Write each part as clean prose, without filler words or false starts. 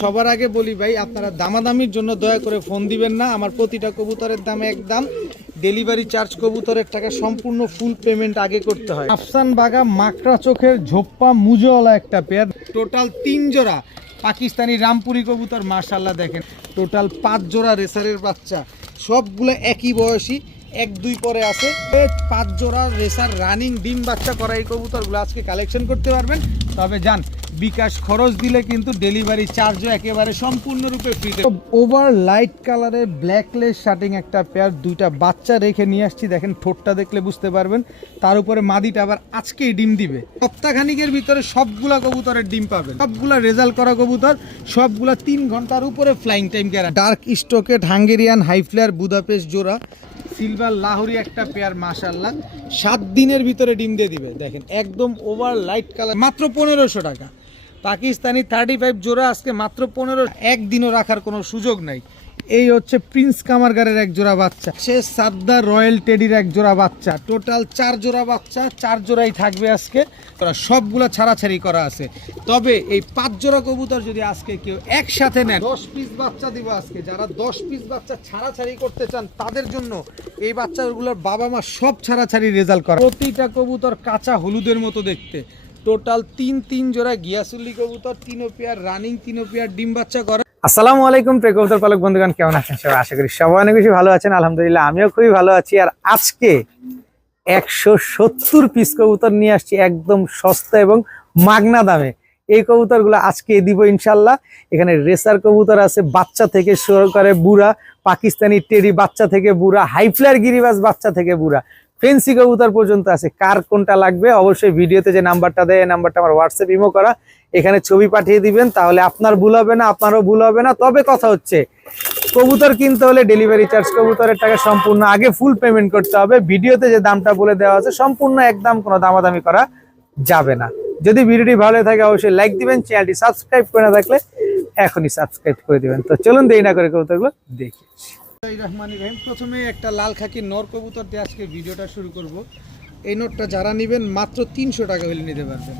সবার আগে বলি ভাই, আপনারা দামাদামির জন্য দয়া করে ফোন দিবেন না। আমার প্রতিটা কবুতরের দাম একদম, ডেলিভারি চার্জ কবুতরের টাকা সম্পূর্ণ ফুল পেমেন্ট আগে করতে হয়। আফসান বাগা মাকড়া চোখের ঝোপ্পা মুজওয়ালা একটা পেয়ার, টোটাল 3 জোড়া পাকিস্তানি রামপুরি কবুতর। মাশাআল্লাহ দেখেন, টোটাল 5 জোড়া রেসারের বাচ্চা, সবগুলো একই বয়সী, 1-2 পরে আছে। 5 জোড়া রেসার রানিং ডিম বাচ্চা করা এই কবুতরগুলো আজকে কালেকশন করতে পারবেন। তবে যান, বিকাশ খরচ দিলে কিন্তু ডেলিভারি চার্জও একেবারে সম্পূর্ণরূপে ফ্রিতে। ওভার লাইট কালারের ব্ল্যাকলেস শার্টিং একটা পেয়ার, 2টা বাচ্চা রেখে নিয়ে আসছি। দেখেন ঠোঁটটা দেখলে বুঝতে পারবেন। তার উপরে মাদিটা আবার আজকেই ডিম দিবে। সপ্তাহখানিকের ভিতরে সবগুলা কবুতরের ডিম পাবেন, সবগুলা রেজাল্ট করা কবুতর, সবগুলা 3 ঘন্টার উপরে ফ্লাইং টাইম গ্যারান্টি। ডার্ক স্টকেট হাঙ্গেরিয়ান হাই ফ্লেয়ার বুদাপেস্ট জোড়া, সিলভার লাহোরি একটা পেয়ার। মাশাআল্লাহ 7 দিনের ভিতরে ডিম দিয়ে দিবে। দেখেন একদম ওভার লাইট কালার, মাত্র 1500 টাকা। পাকিস্তানি 35 জোড়া আজকে মাত্র 15, একদিনও রাখার কোনো সুযোগ নাই। এই হচ্ছে প্রিন্স কামারগারের এক জোড়া বাচ্চা, সে সাদ্দার রয়্যাল টেডির এক জোড়া বাচ্চা। টোটাল 4 জোড়া বাচ্চা, 4 জোড়াই থাকবে আজকে, সবগুলা ছাড়াছাড়ি করা আছে। তবে এই 5 জোড়া কবুতর যদি আজকে কেউ একসাথে নেন, 10 পিস বাচ্চা দিব আজকে। যারা 10 পিস বাচ্চা ছাড়াছাড়ি করতে চান তাদের জন্য এই বাচ্চাগুলোর বাবা মা সব ছাড়াছাড়ি রেজাল্ট করা। প্রতিটা কবুতর কাঁচা হলুদের মতো দেখতে। টোটাল 3 জোড়া গিয়াসুল্লি কবুতর, 3 পেয়ার রানিং, 3 পেয়ার ডিম বাচ্চা করা। আসসালামু আলাইকুম প্রিয় কবুতর পালক বন্ধুগণ, কেমন আছেন সবাই? আশা করি সবাই অনেক বেশি ভালো আছেন। আলহামদুলিল্লাহ আমিও খুবই ভালো আছি। আর আজকে 170 পিস কবুতর নিয়ে আসছি একদম সস্তা এবং মাগনা দামে। এই কবুতরগুলো আজকে দিব ইনশাল্লাহ। এখানে রেসার কবুতর আছে, বাচ্চা থেকে শুরু করে বুড়া, পাকিস্তানি টেডি বাচ্চা থেকে বুড়া, হাই ফ্লায়ার গিরিবাজ বাচ্চা থেকে বুড়া, ফেন্সি কবুতর পর্যন্ত আছে। কার কোনটা লাগবে অবশ্যই ভিডিওতে যে নাম্বারটা দেয়, এই নাম্বারটা আমার হোয়াটসঅ্যাপ ইমো করা, এখানে ছবি পাঠিয়ে দিবেন। তাহলে আপনার ভুল হবে না, আপনারও ভুল হবে না। তবে কথা হচ্ছে, কবুতর কিনতে হলে ডেলিভারি চার্জ কবুতরের টাকা সম্পূর্ণ আগে ফুল পেমেন্ট করতে হবে। ভিডিওতে যে দামটা বলে দেওয়া আছে সম্পূর্ণ একদম, কোনো দামাদামি করা যাবে না। যদি ভিডিওটি ভালো থাকে অবশ্যই লাইক দিবেন, চ্যানেলটি সাবস্ক্রাইব করে না থাকলে এখনই সাবস্ক্রাইব করে দিবেন। তো চলুন দেরি না করে কবুতরগুলো দেখি। প্রথমে একটা লাল খাকি নর কবুতর দিয়ে আজকে ভিডিওটা শুরু করব। এই নোটটা যারা নেবেন মাত্র 300 টাকা হলে নিতে পারবেন।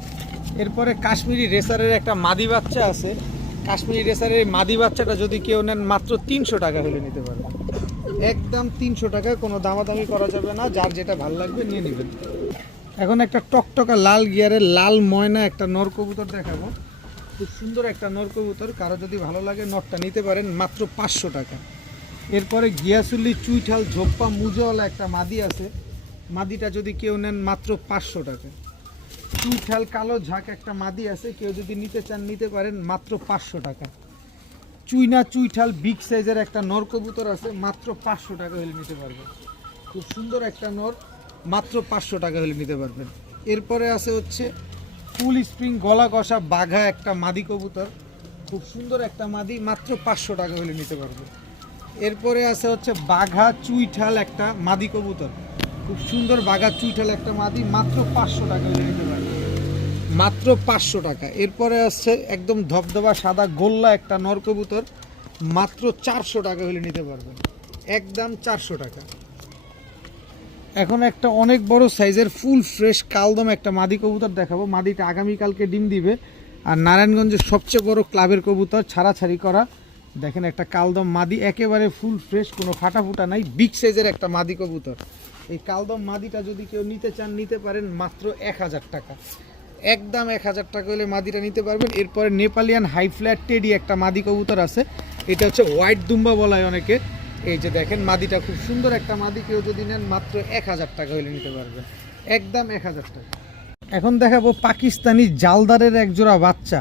এরপরে কাশ্মীরি রেসারের একটা মাদি বাচ্চা আছে, কাশ্মীরি রেসারের এই মাদি বাচ্চাটা যদি কেউ নেন মাত্র 300 টাকা হলে নিতে পারবেন। একদম 300 টাকা, কোনো দামাদামি করা যাবে না। যার যেটা ভালো লাগবে নিয়ে নেবেন। এখন একটা টকটকা লাল গিয়ারের লাল ময়না একটা নর কবুতর দেখাবো। খুব সুন্দর একটা নর কবুতর, কারো যদি ভালো লাগে নরটা নিতে পারেন মাত্র 500 টাকা। এরপরে গিয়াসুল্লি চুইঠাল ঝোপ্পা মুজওয়ালা একটা মাদি আছে, মাদিটা যদি কেউ নেন মাত্র 500 টাকা। চুইঠাল কালো ঝাঁক একটা মাদি আছে, কেউ যদি নিতে চান নিতে পারেন মাত্র 500 টাকা। চুইনা চুইঠাল বিগ সাইজের একটা নর কবুতর আছে, মাত্র 500 টাকা হলে নিতে পারবেন। খুব সুন্দর একটা নর, মাত্র 500 টাকা হলে নিতে পারবেন। এরপরে আছে হচ্ছে ফুল স্প্রিং গলা কষা বাঘা একটা মাদি কবুতর, খুব সুন্দর একটা মাদি, মাত্র 500 টাকা হলে নিতে পারবেন। এরপরে আছে হচ্ছে বাঘা চুইঠাল একটা মাদি কবুতর, খুব সুন্দর বাঘা চুইঠাল একটা মাদি, মাত্র 500 টাকা হলে নিতে পারবেন, মাত্র 500 টাকা। এরপরে আছে একদম ধবধবা সাদা গোল্লা একটা নর কবুতর, মাত্র 400 টাকা হলে নিতে পারবেন, একদম 400 টাকা। এখন একটা অনেক বড় সাইজের ফুল ফ্রেশ কালদম একটা মাদি কবুতর দেখাবো। মাদিটা আগামীকালকে ডিম দিবে। আর নারায়ণগঞ্জের সবচেয়ে বড় ক্লাবের কবুতর, ছাড়াছাড়ি করা। দেখেন একটা কালদম মাদি, একেবারে ফুল ফ্রেশ, কোনো ফাটাফুটা নাই, বিগ সাইজের একটা মাদি কবুতর। এই কালদম মাদিটা যদি কেউ নিতে চান নিতে পারেন মাত্র 1000 টাকা, একদম 1000 টাকা হলে মাদিটা নিতে পারবেন। এরপরে নেপালিয়ান হাই ফ্ল্যাট টেডি একটা মাদি কবুতর আছে, এটা হচ্ছে হোয়াইট দুম্বা বলা হয় অনেকে। এই যে দেখেন মাদিটা খুব সুন্দর একটা মাদি, কেউ যদি নেন মাত্র 1000 টাকা হলে নিতে পারবেন, একদম 1000 টাকা। এখন দেখাবো পাকিস্তানি জালদারের এক জোড়া বাচ্চা।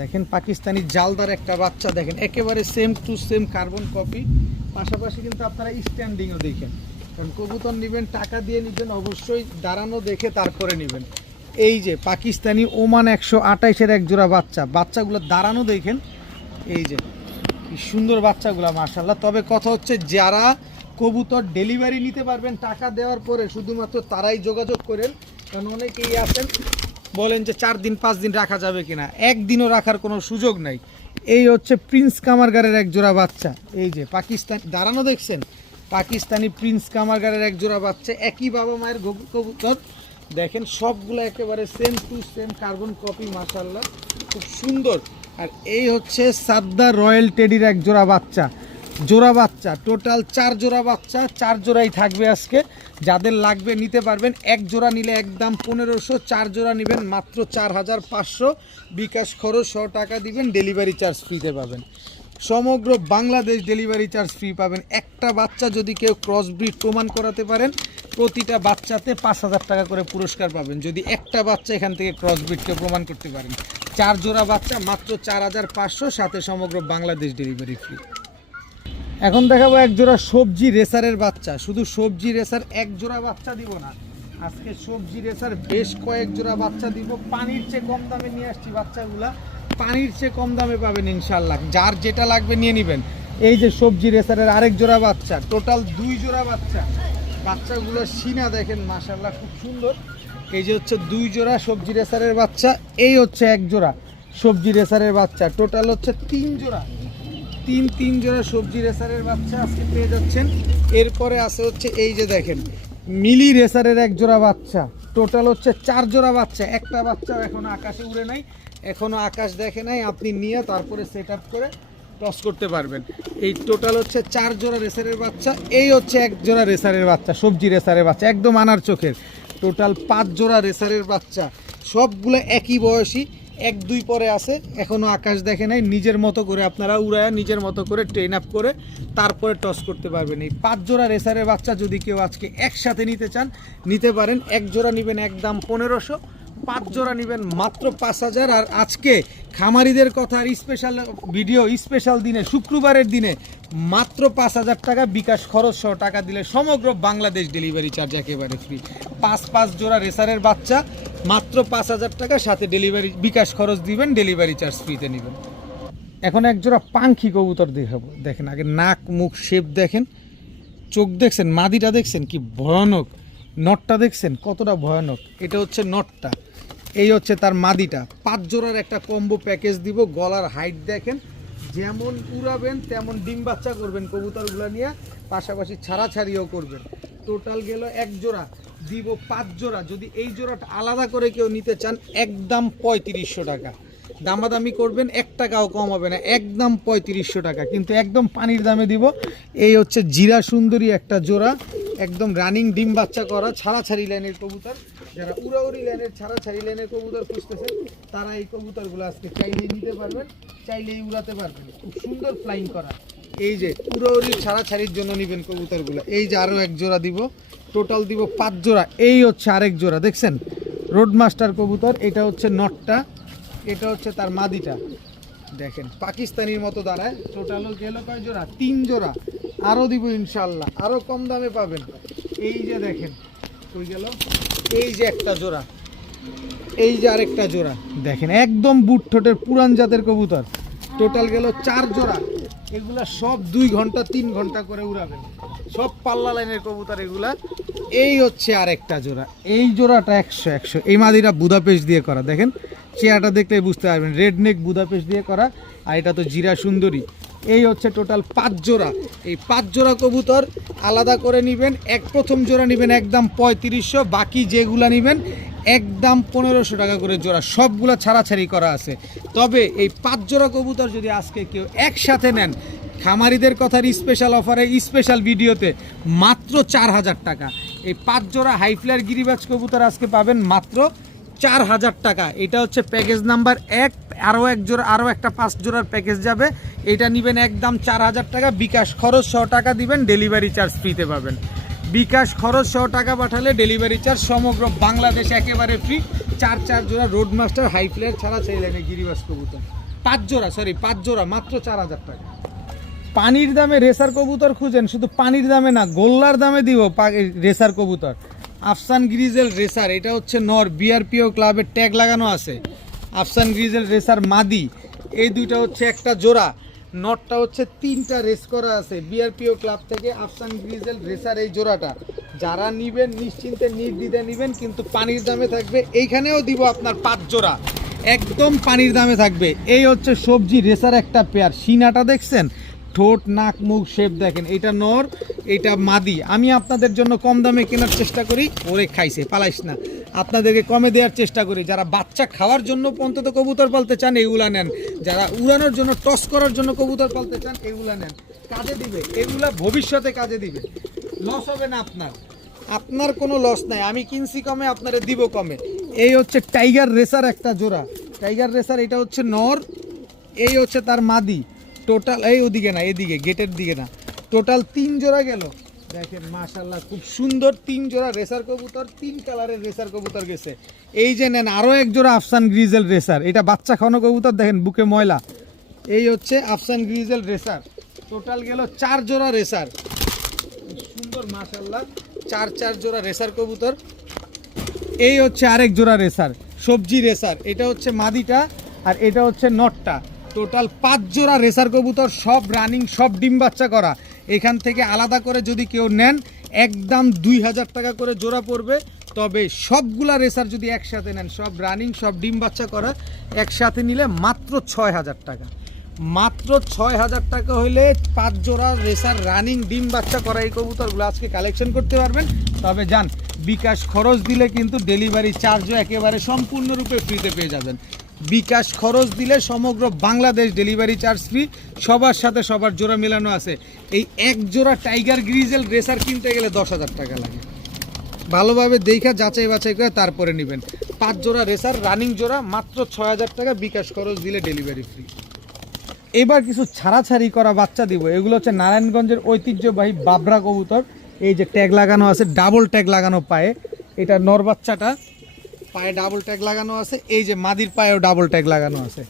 দেখেন পাকিস্তানি জালদার একটা বাচ্চা, দেখেন একেবারে same to same carbon copy. পাশাপাশি কিন্তু আপনারা স্ট্যান্ডিংও দেখেন, কারণ কবুতর নেবেন টাকা দিয়ে নেবেন, অবশ্যই দাঁড়ানো দেখে তারপরে নেবেন। এই যে পাকিস্তানি ওমান 128-এর এক জোড়া বাচ্চা, বাচ্চাগুলো দাঁড়ানো দেখেন, এই যে কি সুন্দর বাচ্চাগুলো মাশাআল্লাহ। তবে কথা হচ্ছে, যারা কবুতর ডেলিভারি নিতে পারবেন টাকা দেওয়ার পরে শুধুমাত্র তারাই যোগাযোগ করেন, কারণ অনেকেই আছেন বলেন যে 4 দিন 5 দিন রাখা যাবে কিনা, একদিনও রাখার কোনো সুযোগ নাই। এই হচ্ছে প্রিন্স কামারগারের এক জোড়া বাচ্চা, এই যে পাকিস্তান দাঁড়ানো দেখছেন, পাকিস্তানি প্রিন্স কামারগারের এক জোড়া বাচ্চা, একই বাবা মায়ের কবুতর। দেখেন সবগুলো একেবারে same to same carbon copy, মাশাআল্লাহ খুব সুন্দর। আর এই হচ্ছে সাদ্দা রয়্যাল টেডির এক জোড়া বাচ্চা, টোটাল 4 জোড়া বাচ্চা, 4 জোড়াই থাকবে আজকে। যাদের লাগবে নিতে পারবেন, এক জোড়া নিলে একদম 1500, 4 জোড়া নেবেন মাত্র 4500, বিকাশ খরচ 100 টাকা দিবেন, ডেলিভারি চার্জ ফ্রিতে পাবেন। সমগ্র বাংলাদেশ ডেলিভারি চার্জ ফ্রি পাবেন। একটা বাচ্চা যদি কেউ ক্রসব্রিড প্রমাণ করাতে পারেন, প্রতিটা বাচ্চাতে 5000 টাকা করে পুরস্কার পাবেন যদি একটা বাচ্চা এখান থেকে ক্রসব্রিডকে প্রমাণ করতে পারেন। 4 জোড়া বাচ্চা মাত্র 4500, সাথে সমগ্র বাংলাদেশ ডেলিভারি ফ্রি। এখন দেখাবো এক জোড়া সবজি রেসারের বাচ্চা। শুধু সবজি রেসার এক জোড়া বাচ্চা দিব না, আজকে সবজি রেসার বেশ কয়েক জোড়া বাচ্চা দিব। পানির চেয়ে কম দামে নিয়ে আসছি বাচ্চাগুলা, পানির চেয়ে কম দামে পাবেন ইনশাল্লাহ। যার যেটা লাগবে নিয়ে নেবেন। এই যে সবজি রেসারের আরেক জোড়া বাচ্চা, টোটাল 2 জোড়া বাচ্চা। বাচ্চাগুলোর সিনা দেখেন মাশাআল্লাহ খুব সুন্দর। এই যে হচ্ছে 2 জোড়া সবজি রেসারের বাচ্চা, এই হচ্ছে এক জোড়া সবজি রেসারের বাচ্চা, টোটাল হচ্ছে 3 জোড়া, তিন জোড়া সবজি রেসারের বাচ্চা আজকে পেয়ে যাচ্ছেন। এরপরে আছে হচ্ছে এই যে দেখেন মিলি রেসারের এক জোড়া বাচ্চা, টোটাল হচ্ছে 4 জোড়া বাচ্চা। একটা বাচ্চাও এখনো আকাশে উড়ে নাই, এখনো আকাশ দেখে নাই, আপনি নিয়ে তারপরে সেট আপ করে টস করতে পারবেন। এই টোটাল হচ্ছে 4 জোড়া রেসারের বাচ্চা। এই হচ্ছে এক জোড়া রেসারের বাচ্চা, সবজি রেসারের বাচ্চা, একদম আনার চোখের। টোটাল 5 জোড়া রেসারের বাচ্চা, সবগুলো একই বয়সী, 1-2 পরে আছে, এখনো আকাশ দেখে নাই। নিজের মতো করে আপনারা উড়ায়া নিজের মতো করে ট্রেন আপ করে তারপরে টস করতে পারবেন। এই 5 জোড়া রেসারের বাচ্চা যদি কেউ আজকে একসাথে নিতে চান নিতে পারেন। এক জোড়া নেবেন একদম 1500, 5 জোড়া নেবেন মাত্র 5000। আর আজকে খামারিদের কথার স্পেশাল ভিডিও, স্পেশাল দিনে, শুক্রবারের দিনে মাত্র 5000 টাকা বিকাশ খরচ 100 টাকা দিলে সমগ্র বাংলাদেশ ডেলিভারি চার্জ একেবারে ফ্রি। 5 জোড়া রেসারের বাচ্চা মাত্র 5000 টাকা, সাথে ডেলিভারি বিকাশ খরচ দিবেন, ডেলিভারি চার্জ ফ্রিতে নেবেন। এখন এক জোড়া পাখি কবুতর দেখাবো। দেখেন আগে নাক মুখ শেপ দেখেন, চোখ দেখছেন, মাদিটা দেখছেন কি ভয়ানক, নটটা দেখছেন কতটা ভয়ানক। এটা হচ্ছে নটটা, এই হচ্ছে তার মাদিটা। 5 জোড়ার একটা কম্বো প্যাকেজ দিব। গলার হাইট দেখেন, যেমন উড়াবেন তেমন ডিম বাচ্চা করবেন কবুতরগুলো নিয়ে, পাশাপাশি ছাড়াছাড়িও করবেন। টোটাল গেল এক জোড়া, দিব 5 জোড়া। যদি এই জোড়াটা আলাদা করে কেউ নিতে চান একদম 3500 টাকা, দামাদামি করবেন 1 টাকাও কম হবে না, একদম 3500 টাকা, কিন্তু একদম পানির দামে দিব। এই হচ্ছে জিরা সুন্দরী একটা জোড়া, একদম রানিং ডিম বাচ্চা করা ছাড়াছাড়ি লাইনের কবুতর। যারা উড়াউড়ি লাইনের ছাড়াছাড়ি লাইনের কবুতর খুঁজতেছেন তারা এই কবুতরগুলো আজকে চাইলেই নিতে পারবেন, চাইলেই উড়াতে পারবেন। খুব সুন্দর ফ্লাইং করা, এই যে উড়াউড়ি ছাড়াছাড়ির জন্য নেবেন কবুতরগুলো। এই যে আরও এক জোড়া দিব, টোটাল দিব 5 জোড়া। এই হচ্ছে আরেক জোড়া, দেখছেন রোডমাস্টার কবুতর, এটা হচ্ছে নটটা, এটা হচ্ছে তার মাদিটা। দেখেন পাকিস্তানির মতো দাঁড়ায়। টোটাল গেল কয় জোড়া? 3 জোড়া। আরও দিব ইনশাল্লাহ, আরও কম দামে পাবেন। এই যে দেখেন কই গেল, এই যে একটা জোড়া, এই যে আরেকটা জোড়া দেখেন, একদম বুট ঠোঁটের পুরান জাতের কবুতর। টোটাল গেল 4 জোড়া। এগুলা সব 2 ঘন্টা 3 ঘন্টা করে উড়াবেন, সব পাল্লা লাইনের কবুতর এগুলা। এই হচ্ছে আরেকটা জোড়া, এই জোড়াটা 100। এই মাদিটা বুদাপেস্ট দিয়ে করা, দেখেন চেয়ারটা দেখলে বুঝতে পারবেন, রেড নেক বুদাপেস্ট দিয়ে করা। আর এটা তো জিরা সুন্দরী। এই হচ্ছে টোটাল 5 জোড়া। এই 5 জোড়া কবুতর আলাদা করে নেবেন। প্রথম জোড়া নেবেন একদম 3500, বাকি যেগুলা নেবেন একদম 1500 টাকা করে জোড়া, সবগুলা ছাড়াছাড়ি করা আছে। তবে এই 5 জোড়া কবুতর যদি আজকে কেউ একসাথে নেন, খামারিদের কথার স্পেশাল অফারে, স্পেশাল ভিডিওতে মাত্র 4000 টাকা। এই 5 জোড়া হাইফ্লার গিরিবাজ কবুতর আজকে পাবেন মাত্র 4000 টাকা। এটা হচ্ছে প্যাকেজ নাম্বার 1। আরও এক জোড়া, আরও একটা 5 জোড়ার প্যাকেজ যাবে, এটা নেবেন একদম 4000 টাকা। বিকাশ খরচ 100 টাকা দিবেন, ডেলিভারি চার্জ ফ্রিতে পাবেন। বিকাশ খরচ 100 টাকা পাঠালে ডেলিভারি চার্জ সমগ্র বাংলাদেশ একেবারে ফ্রি। 4 জোড়া রোডমাস্টার হাইফ্লার ছাড়া চাইলেন গিরিবাজ কবুতর 5 জোড়া মাত্র 4000 টাকা। পানির দামে রেসার কবুতর খুঁজেন, শুধু পানির দামে না, গোল্লার দামে দিব রেসার কবুতর। আফসান গ্রিজেল রেসার, এটা হচ্ছে নর, বিআরপিও ক্লাবের ট্যাগ লাগানো আছে। আফসান গ্রিজেল রেসার মাদি, এই দুইটা হচ্ছে একটা জোড়া। নটটা হচ্ছে 3টা রেস করা আছে বিআরপিও ক্লাব থেকে। আফসান গ্রিজেল রেসার এই জোড়াটা যারা নিবেন নিশ্চিন্তে নির্দ্বিধায় নিবেন, কিন্তু পানির দামে থাকবে। এইখানেও দিব আপনার 5 জোড়া, একদম পানির দামে থাকবে। এই হচ্ছে সবজি রেসার একটা পেয়ার, সিনাটা দেখছেন ঠোঁট নাক মুখ শেপ দেখেন, এটা নর এটা মাদি। আমি আপনাদের জন্য কম দামে কেনার চেষ্টা করি, ওরে খাইছে পালাইস না, আপনাদেরকে কমে দেওয়ার চেষ্টা করি। যারা বাচ্চা খাওয়ার জন্য অন্তত কবুতর পালতে চান এগুলা নেন, যারা উড়ানোর জন্য টস করার জন্য কবুতর পালতে চান এগুলা নেন, কাজে দিবে এগুলা, ভবিষ্যতে কাজে দিবে, লস হবে না আপনার, আপনার কোনো লস নাই। আমি কিনছি কমে, আপনারা দিব কমে। এই হচ্ছে টাইগার রেসার একটা জোড়া, টাইগার রেসার, এটা হচ্ছে নর, এই হচ্ছে তার মাদি। টোটাল এই ওদিকে না, এদিকে গেটের দিকে না, টোটাল 3 জোড়া গেল। দেখেন মাশাআল্লাহ খুব সুন্দর 3 জোড়া রেসার কবুতর, 3 কালারের রেসার কবুতর গেছে। এই যে নেন আরও এক জোড়া আফসান গ্রিজেল রেসার, এটা বাচ্চা খাওয়ানো কবুতর, দেখেন বুকে ময়লা। এই হচ্ছে আফসান গ্রিজেল রেসার, টোটাল গেল 4 জোড়া রেসার, সুন্দর মাশাআল্লাহ 4 জোড়া রেসার কবুতর। এই হচ্ছে আরেক জোড়া রেসার, সবজি রেসার, এটা হচ্ছে মাদিটা আর এটা হচ্ছে নটটা। টোটাল 5 জোড়া রেসার কবুতর, সব রানিং, সব ডিম বাচ্চা করা। এখান থেকে আলাদা করে যদি কেউ নেন একদম 2000 টাকা করে জোড়া পড়বে। তবে সবগুলা রেসার যদি একসাথে নেন, সব রানিং সব ডিম বাচ্চা করা, একসাথে নিলে মাত্র 6000 টাকা, মাত্র 6000 টাকা হইলে 5 জোড়া রেসার রানিং ডিম বাচ্চা করা এই কবুতরগুলো আজকে কালেকশন করতে পারবেন। তবে যান, বিকাশ খরচ দিলে কিন্তু ডেলিভারি চার্জও একেবারে সম্পূর্ণরূপে ফ্রিতে পেয়ে যাবেন। বিকাশ খরচ দিলে সমগ্র বাংলাদেশ ডেলিভারি চার্জ ফ্রি, সবার সাথে সবার জোড়া মেলানো আছে। এই এক জোড়া টাইগার গ্রিজেল রেসার কিনতে গেলে 10,000 টাকা লাগে, ভালোভাবে দেখা যাচাই বাছাই করে তারপরে নেবেন। 5 জোড়া রেসার রানিং জোড়া মাত্র 6000 টাকা, বিকাশ খরচ দিলে ডেলিভারি ফ্রি। এবার কিছু ছাড়াছাড়ি করা বাচ্চা দিব, এগুলো হচ্ছে নারায়ণগঞ্জের ঐতিহ্যবাহী বাবরা কবুতর। এই যে ট্যাগ লাগানো আছে, ডাবল ট্যাগ লাগানো পায়ে, এটা নর বাচ্চাটা পায়ে ডাবল ট্যাগ লাগানো আছে, এই যে মাদির পায়েও ডাবল ট্যাগ লাগানো আছে,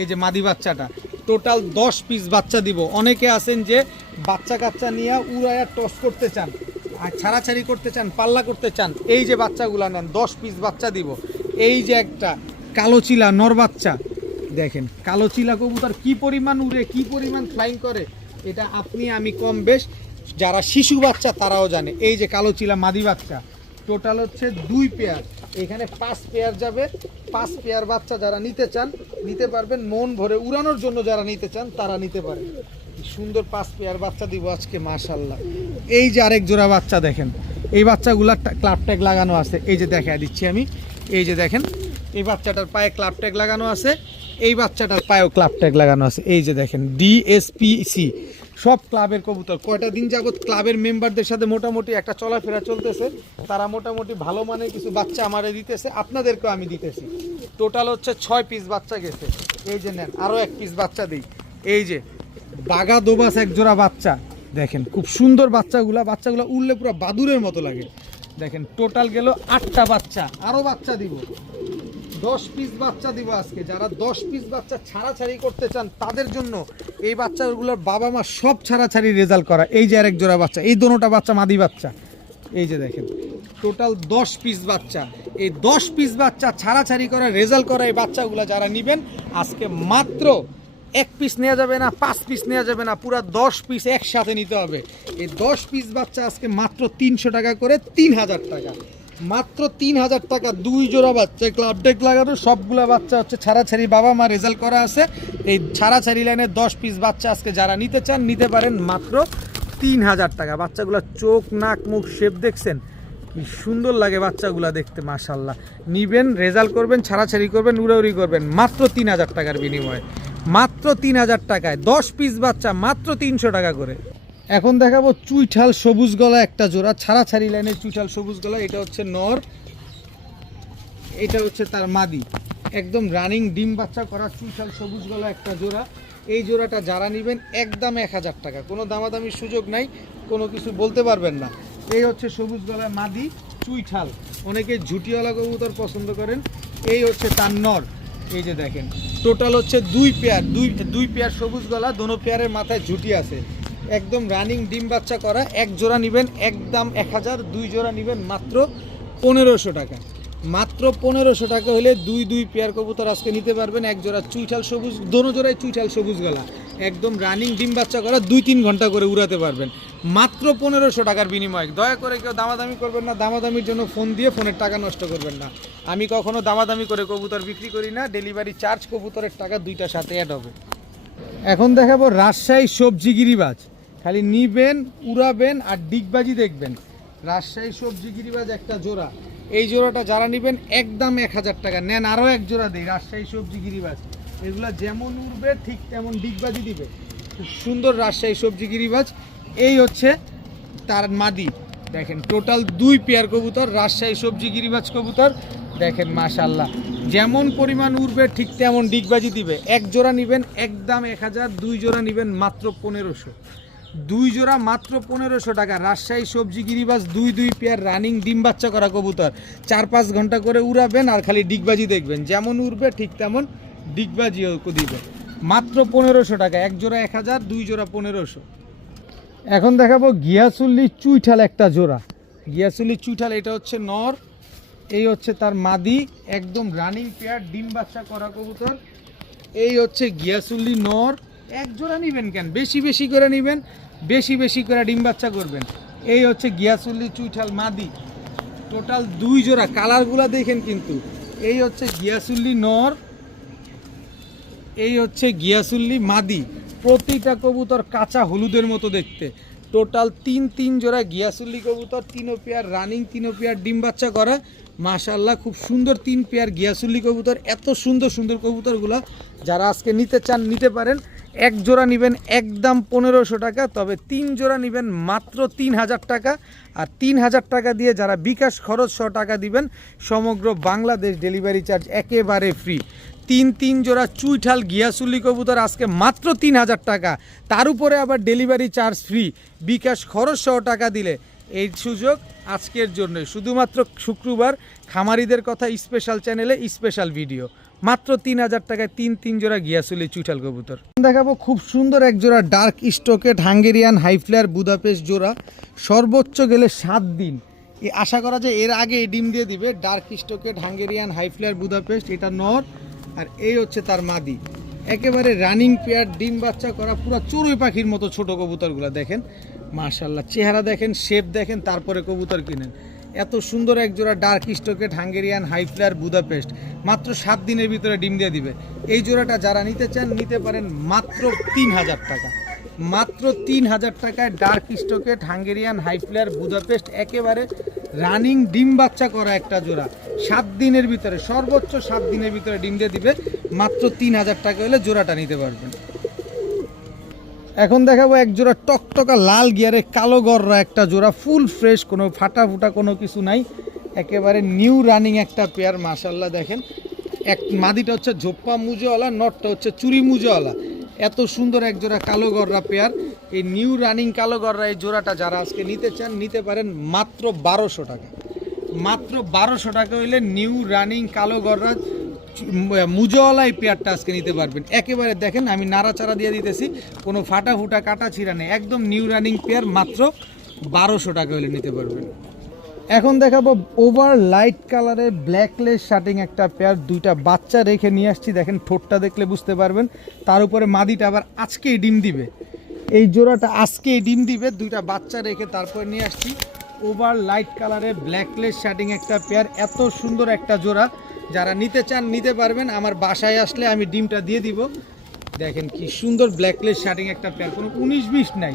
এই যে মাদি বাচ্চাটা। টোটাল 10 পিস বাচ্চা দিব। অনেকে আছেন যে বাচ্চা কাচ্চা নিয়ে উড়ায়া টস করতে চান আর ছাড়াছাড়ি করতে চান, পাল্লা করতে চান, এই যে বাচ্চাগুলা নেন, 10 পিস বাচ্চা দিব। এই যে একটা কালো চিলা নর বাচ্চা, দেখেন কালো চিলা কবুতর কি পরিমাণ উড়ে, কি পরিমাণ ফ্লাইং করে, এটা আপনি আমি কম বেশ যারা শিশু বাচ্চা তারাও জানে। এই যে কালো চিলা মাদি বাচ্চা, টোটাল হচ্ছে 2 পেয়ার, এখানে 5 পেয়ার যাবে। 5 পেয়ার বাচ্চা যারা নিতে চান নিতে পারবেন, মন ভরে উড়ানোর জন্য যারা নিতে চান তারা নিতে পারেন। সুন্দর 5 পেয়ার বাচ্চা দিব আজকে মাশাআল্লাহ। এই যে আরেক জোড়া বাচ্চা দেখেন, এই বাচ্চাগুলার ক্লাব ট্যাগ লাগানো আছে, এই যে দেখা দিচ্ছি আমি, এই যে দেখেন এই বাচ্চাটার পায়ে ক্লাব ট্যাগ লাগানো আছে, এই বাচ্চাটার পায়েও ক্লাব ট্যাগ লাগানো আছে, এই যে দেখেন ডিএসপিসি, সব ক্লাবের কবুতর। কয়টা দিন যাবত ক্লাবের মেম্বারদের সাথে মোটামুটি একটা চলাফেরা চলতেছে, তারা মোটামুটি ভালো মানের কিছু বাচ্চা আমারে দিতেছে, আপনাদেরকেও আমি দিতেছি। টোটাল হচ্ছে 6 পিস বাচ্চা গেছে। এই যে নেন আরও 1 পিস বাচ্চা দিই। এই যে বাগা দোবাস এক জোড়া বাচ্চা, দেখেন খুব সুন্দর বাচ্চাগুলা, বাচ্চাগুলো উড়লে পুরো বাদুরের মতো লাগে। দেখেন টোটাল গেল 8টা বাচ্চা, আরও বাচ্চা দিব, 10 পিস বাচ্চা দিব আজকে। যারা 10 পিস বাচ্চা ছাড়াছাড়ি করতে চান তাদের জন্য এই বাচ্চাগুলোর বাবা মা সব ছাড়াছাড়ি রেজাল্ট করা। এই যে আরেক জোড়া বাচ্চা, এই দোনোটা বাচ্চা মাদি বাচ্চা, এই যে দেখেন টোটাল 10 পিস বাচ্চা। এই 10 পিস বাচ্চা ছাড়াছাড়ি করা রেজাল্ট করা এই বাচ্চাগুলো যারা নেবেন আজকে মাত্র 1 পিস নেওয়া যাবে না, 5 পিস নেওয়া যাবে না, পুরো 10 পিস একসাথে নিতে হবে। এই 10 পিস বাচ্চা আজকে মাত্র 300 টাকা করে, 3000 টাকা, মাত্র 3000 টাকা। 2 জোড়া বাচ্চা ক্লাব ডেক লাগানো, সবগুলা বাচ্চা হচ্ছে ছাড়াছাড়ি বাবা মা রেজাল্ট করা আছে। এই ছাড়াছাড়ি লাইনে 10 পিস বাচ্চা আজকে যারা নিতে চান নিতে পারেন মাত্র 3000 টাকা। বাচ্চাগুলো চোখ নাক মুখ শেপ দেখছেন কি সুন্দর লাগে বাচ্চাগুলো দেখতে মাশাআল্লাহ। নিবেন, রেজাল্ট করবেন, ছাড়াছাড়ি করবেন, উড়াউড়ি করবেন, মাত্র 3000 টাকার বিনিময়ে, মাত্র 3000 টাকায় 10 পিস বাচ্চা মাত্র 300 টাকা করে। এখন দেখাবো চুইঠাল সবুজ গলা একটা জোড়া, ছাড়াছাড়ি লাইনের চুইঠাল সবুজ গলা। এটা হচ্ছে নর, এটা হচ্ছে তার মাদি, একদম রানিং ডিম বাচ্চা করা চুইঠাল সবুজ গলা একটা জোড়া। এই জোড়াটা যারা নেবেন একদম 1000 টাকা, কোনো দামাদামির সুযোগ নাই, কোনো কিছু বলতে পারবেন না। এই হচ্ছে সবুজ গলায় মাদি চুইঠাল, অনেকে ঝুটিওয়ালা কবুতর পছন্দ করেন। এই হচ্ছে তার নর, এই যে দেখেন টোটাল হচ্ছে 2 পেয়ার, 2 পেয়ার সবুজ গলা, দোনো পেয়ারের মাথায় ঝুটি আছে, একদম রানিং ডিম বাচ্চা করা। এক জোড়া নেবেন একদম 1000, 2 জোড়া নেবেন মাত্র 1500 টাকা, মাত্র 1500 টাকা হলে 2 পেয়ার কবুতর আজকে নিতে পারবেন। এক জোড়া চুইঠাল সবুজ, দোনো জোড়ায় চুইঠাল সবুজ গলা, একদম রানিং ডিম বাচ্চা করা, 2-3 ঘন্টা করে উড়াতে পারবেন মাত্র 1500 টাকার বিনিময়ে। দয়া করে কেউ দামাদামি করবেন না, দামাদামির জন্য ফোন দিয়ে ফোনের টাকা নষ্ট করবেন না। আমি কখনো দামাদামি করে কবুতর বিক্রি করি না, ডেলিভারি চার্জ কবুতরের টাকা 2টার সাথে অ্যাড হবে। এখন দেখাবো রাজশাহী সবজি গিরিবাজ। খালি নিবেন, উড়াবেন আর ডিগবাজি দেখবেন। রাজশাহী সবজি গিরিবাজ একটা জোড়া। এই জোড়াটা যারা নেবেন একদম 1000 টাকা। নেন আরও এক জোড়া দেই রাজশাহী সবজি গিরিবাজ। এগুলো যেমন উড়বে ঠিক তেমন ডিগবাজি দিবে। খুব সুন্দর রাজশাহী সবজি গিরিবাজ। এই হচ্ছে তার মাদি। দেখেন টোটাল 2 পেয়ার কবুতর, রাজশাহী সবজি গিরিবাজ কবুতর। দেখেন মাশাআল্লাহ, যেমন পরিমাণ উড়বে ঠিক তেমন ডিগবাজি দিবে। এক জোড়া নেবেন একদম 1000, 2 জোড়া নেবেন মাত্র 1500। 2 জোড়া মাত্র 1500 টাকা। রাজশাহী সবজি গিরিবাজ 2 পেয়ার রানিং ডিম বাচ্চা করা কবুতর। 4-5 ঘন্টা করে উড়াবেন আর খালি ডিগবাজি দেখবেন। যেমন উড়বে ঠিক তেমন ডিগবাজিও দিবে। মাত্র 1500 টাকা। এক জোড়া 1000, 2 জোড়া 1500। এখন দেখাবো গিয়াসুল্লি চুইঠাল একটা জোড়া। গিয়াসুল্লি চুইঠাল, এটা হচ্ছে নর, এই হচ্ছে তার মাদি। একদম রানিং পেয়ার ডিম বাচ্চা করা কবুতর। এই হচ্ছে গিয়াসুল্লি নর। এক জোড়া নেবেন কেন, বেশি বেশি করে নেবেন, বেশি বেশি করে ডিম বাচ্চা করবেন। এই হচ্ছে গিয়াসুল্লি চুইঠাল মাদি। টোটাল 2 জোড়া। কালারগুলা দেখেন কিন্তু। এই হচ্ছে গিয়াসুল্লি নর, এই হচ্ছে গিয়াসুল্লি মাদি। প্রতিটা কবুতর কাঁচা হলুদের মতো দেখতে। টোটাল 3 জোড়া গিয়াসুল্লি কবুতর, 3 পেয়ার রানিং, 3 পেয়ার ডিম বাচ্চা করা। মাশাআল্লাহ, খুব সুন্দর 3 পেয়ার গিয়াসুল্লি কবুতর। এত সুন্দর সুন্দর কবুতরগুলো যারা আজকে নিতে চান নিতে পারেন। এক জোড়া নেবেন একদম 1500 টাকা, তবে 3 জোড়া নেবেন মাত্র 3000 টাকা। আর 3000 টাকা দিয়ে যারা বিকাশ খরচ সহ টাকা দিবেন, সমগ্র বাংলাদেশ ডেলিভারি চার্জ একেবারে ফ্রি। 3 জোড়া চুইঠাল গিয়াসুল্লি কবুতর আজকে মাত্র 3000 টাকা। তার উপরে আবার ডেলিভারি চার্জ ফ্রি, বিকাশ খরচ সহ টাকা দিলে। এই সুযোগ আজকের জন্য, শুধুমাত্র শুক্রবার খামারিদের কথা স্পেশাল চ্যানেলে স্পেশাল ভিডিও। মাত্র 3000 টাকায় 3 জোড়া গিয়াসুল্লি চুইঠাল কবুতর। দেখাবো খুব সুন্দর এক জোড়া ডার্ক স্টকেট হাঙ্গেরিয়ান হাইফ্লায়ার বুদাপেস্ট জোড়া। সর্বোচ্চ গেলে 7 দিন। আশা করা যায় এর আগে এই ডিম দিয়ে দিবে। ডার্ক স্টকেট হাঙ্গেরিয়ান হাইফ্লায়ার বুদাপেস্ট, এটা নর আর এই হচ্ছে তার মাদি। একেবারে রানিং পেয়ার ডিম বাচ্চা করা, পুরো চড়ুই পাখির মতো ছোট কবুতরগুলো দেখেন। মাশাআল্লাহ, চেহারা দেখেন, শেপ দেখেন, তারপরে কবুতর কিনেন। এত সুন্দর এক জোড়া ডার্ক স্টকেট হাঙ্গেরিয়ান হাইফ্লায়ার বুদাপেস্ট মাত্র 7 দিনের ভিতরে ডিম দিয়ে দিবে। এই জোড়াটা যারা নিতে চান নিতে পারেন মাত্র 3000 টাকা। মাত্র 3000 টাকায় ডার্ক স্টকেট হাঙ্গেরিয়ান হাইফ্লায়ার বুদাপেস্ট, একেবারে রানিং ডিম বাচ্চা করা একটা জোড়া। 7 দিনের ভিতরে, সর্বোচ্চ 7 দিনের ভিতরে ডিম দিয়ে দিবে। মাত্র 3000 টাকা হলে জোড়াটা নিতে পারবেন। এখন দেখাবো এক জোড়া টকটকা লাল গিয়ারে কালো গররা একটা জোড়া, ফুল ফ্রেশ, কোনো ফাটা ফুটা কোনো কিছু নাই, একেবারে নিউ রানিং একটা পেয়ার। মাশাআল্লাহ দেখেন, এক মাদিটা হচ্ছে ঝোপ্পা মুজোওয়ালা, নটটা হচ্ছে চুরি মুজোওয়ালা। এত সুন্দর এক জোড়া কালো গররা পেয়ার। এই নিউ রানিং কালো গররা এই জোড়াটা যারা আজকে নিতে চান নিতে পারেন মাত্র 1200 টাকা। মাত্র 1200 টাকা হইলে নিউ রানিং কালো গররা মুজোওয়ালা এই পেয়ারটা আজকে নিতে পারবেন। একেবারে দেখেন আমি নাড়াচাড়া দিয়ে দিতেছি, কোনো ফাটা ফুটা কাটা ছিঁড়া নেই, একদম নিউ রানিং পেয়ার। মাত্র 1200 টাকা হলে নিতে পারবেন। এখন দেখাবো ওভার লাইট কালারের ব্ল্যাকলেস শার্টিং একটা পেয়ার। 2টা বাচ্চা রেখে নিয়ে আসছি, দেখেন ঠোঁটটা দেখলে বুঝতে পারবেন। তার উপরে মাদিটা আবার আজকেই ডিম দিবে। এই জোড়াটা আজকেই ডিম দিবে, 2টা বাচ্চা রেখে তারপরে নিয়ে আসছি। ওভার লাইট কালারের ব্ল্যাকলেস শার্টিং একটা পেয়ার। এত সুন্দর একটা জোড়া, যারা নিতে চান নিতে পারবেন। আমার বাসায় আসলে আমি ডিমটা দিয়ে দিব। দেখেন কি সুন্দর ব্ল্যাকলেস শার্টিং একটা পেয়ার, কোনো 19-20 নাই,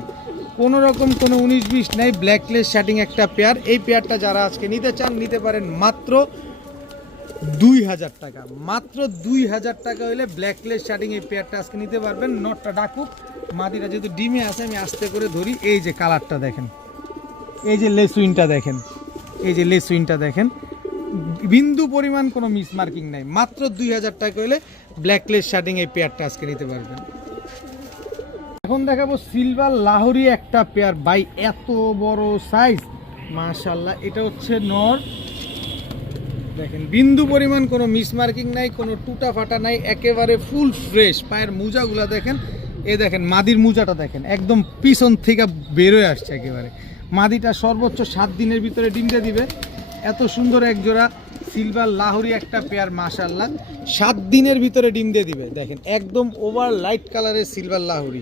কোনো রকম কোনো 19-20 নাই, ব্ল্যাকলেস শার্টিং একটা পেয়ার। এই পেয়ারটা যারা আজকে নিতে চান নিতে পারেন মাত্র 2000 টাকা। মাত্র 2000 টাকা হলে ব্ল্যাকলেস শার্টিং এই পেয়ারটা আজকে নিতে পারবেন। নটটা ডাকুক, মাদিটা যেহেতু ডিমে আছে আমি আস্তে করে ধরি। এই যে কালারটা দেখেন, এই যে লেসুইনটা দেখেন, এই যে লেসুইনটা দেখেন, বিন্দু পরিমাণ কোনো মিসমার্কিং নাই। মাত্র 2000 টাকা হলে ব্ল্যাকলেস শার্টিং এই পেয়ারটা আজকে নিতে পারবেন। এখন দেখাবো সিলভার লাহোরি একটা পেয়ার। বাই এত বড় সাইজ, মাশাআল্লাহ। এটা হচ্ছে নর, দেখেন বিন্দু পরিমাণ কোনো মিসমার্কিং নাই, কোনো টুটা ফাটা নাই, একেবারে ফুল ফ্রেশ। পায়ের মোজাগুলা দেখেন, এ দেখেন মাদির মোজাটা দেখেন, একদম পিছন থেকে বেরোয় আসছে একেবারে। মাদিটা সর্বোচ্চ 7 দিনের ভিতরে ডিম দিয়ে দিবে। এত সুন্দর এক জোড়া সিলভার লাহোরি একটা পেয়ার, মাশাআল্লাহ 7 দিনের ভিতরে ডিম দিয়ে দিবে। দেখেন একদম ওভার লাইট কালারের সিলভার লাহোরি।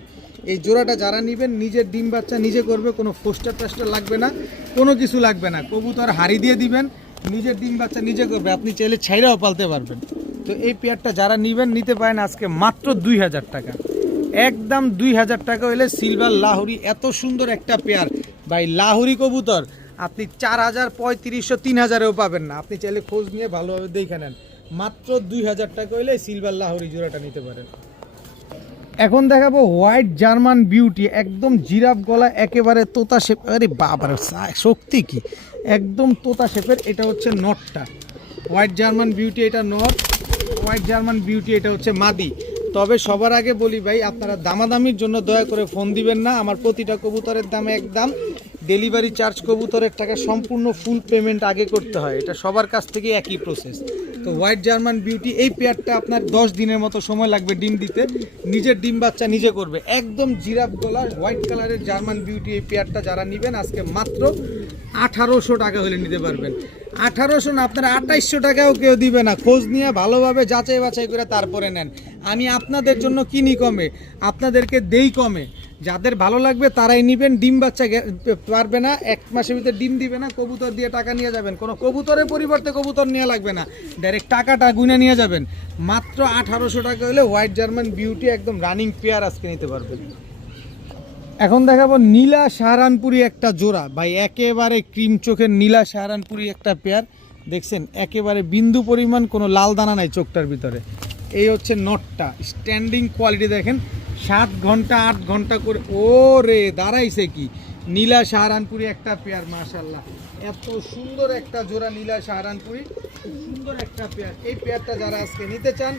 এই জোড়াটা যারা নেবেন নিজের ডিম বাচ্চা নিজে করবে, কোনো ফোস্টার টাস্টার লাগবে না, কোনো কিছু লাগবে না। কবুতর হাড়ি দিয়ে দিবেন, নিজের ডিম বাচ্চা নিজে করবে, আপনি চাইলে ছাইরাও পালতে পারবেন। তো এই পেয়ারটা যারা নেবেন নিতে পারেন আজকে মাত্র 2000 টাকা। একদম 2000 টাকা হলে সিলভার লাহোরি এত সুন্দর একটা পেয়ার ভাই। লাহোরি কবুতর আপনি 4000 3500 3000-এও পাবেন না, আপনি চাইলে খোঁজ নিয়ে ভালোভাবে দেখে নেন। মাত্র 2000 টাকা হলে সিলভার লাহোরি জোড়াটা নিতে পারেন। এখন দেখাবো হোয়াইট জার্মান বিউটি, একদম জিরাফ গলা, একেবারে তোতা শেপ। আরে বাবার শক্তি কি, একদম তোতা শেপের। এটা হচ্ছে নটটা, হোয়াইট জার্মান বিউটি এটা নট, হোয়াইট জার্মান বিউটি এটা হচ্ছে মাদি। তবে সবার আগে বলি ভাই, আপনারা দামাদামির জন্য দয়া করে ফোন দিবেন না। আমার প্রতিটা কবুতরের দামে একদম, ডেলিভারি চার্জ কবুতরের টাকা সম্পূর্ণ ফুল পেমেন্ট আগে করতে হয়, এটা সবার কাছ থেকে একই প্রসেস। তো হোয়াইট জার্মান বিউটি এই পেয়ারটা আপনার 10 দিনের মতো সময় লাগবে ডিম দিতে, নিজের ডিম বাচ্চা নিজে করবে। একদম জিরাফ গলা হোয়াইট কালারের জার্মান বিউটি এই পেয়ারটা যারা নেবেন আজকে মাত্র 1800 টাকা হলে নিতে পারবেন। 1800 না, আপনারা 2800 টাকাও কেউ দিবে না। খোঁজ নিয়ে ভালোভাবে যাচাই বাছাই করে তারপরে নেন। আমি আপনাদের জন্য কিনি কমে, আপনাদেরকে দেই কমে। যাদের ভালো লাগবে তারাই নেবেন। ডিম বাচ্চা পারবে না, 1 মাসের ভিতরে ডিম দিবে না, কবুতর দিয়ে টাকা নিয়ে যাবেন। কোনো কবুতরের পরিবর্তে কবুতর নেওয়া লাগবে না, ডাইরেক্ট টাকাটা গুনে নিয়ে যাবেন। মাত্র 1800 টাকা হলে হোয়াইট জার্মান বিউটি একদম রানিং পেয়ার আজকে নিতে পারবেন। এখন দেখাবো নীলা সাহারানপুরি একটা জোড়া ভাই, একেবারে ক্রিম চোখের নীলা সাহারানপুরি একটা পেয়ার। দেখছেন একেবারে বিন্দু পরিমাণ কোনো লাল দানা নাই চোখটার ভিতরে। এই হচ্ছে নটটা, স্ট্যান্ডিং কোয়ালিটি দেখেন, 7 ঘন্টা 8 ঘন্টা করে। ও রে দাঁড়াইছে কি, নীলা সাহারানপুরি একটা পেয়ার, মাশাল্লাহ এত সুন্দর একটা জোড়া নীলা সাহারানপুরি, খুব সুন্দর একটা পেয়ার। এই পেয়ারটা যারা আজকে নিতে চান